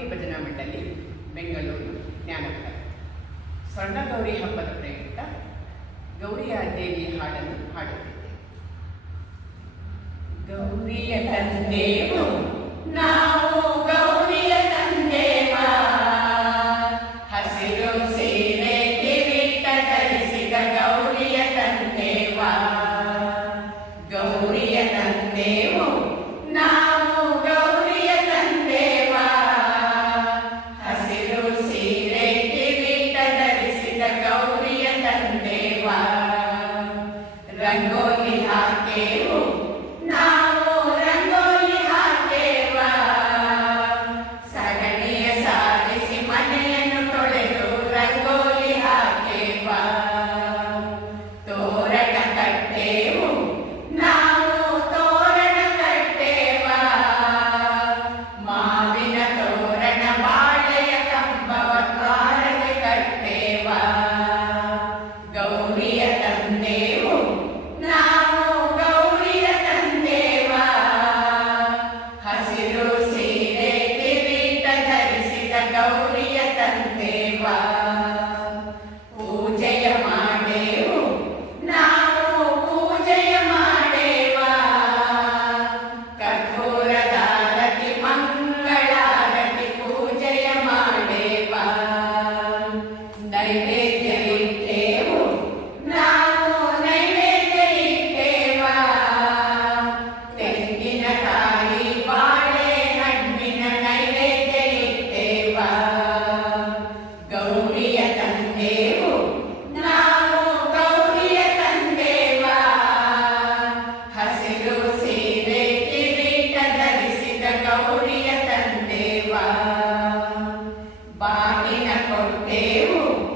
ಗೌರಿ ಭಜನಾ ಮಂಡಳಿ ಬೆಂಗಳೂರು ಜ್ಞಾನಪುರ ಸ್ವರ್ಣ ಗೌರಿ ಹಬ್ಬದ ಪ್ರಯುಕ್ತ ಗೌರಿಯ ದೇವಿ ಹಾಡನ್ನು ಹಾಡುತ್ತಿದ್ದೆ ಗೌರಿಯ ತಂದೆ Ele está. me acordei,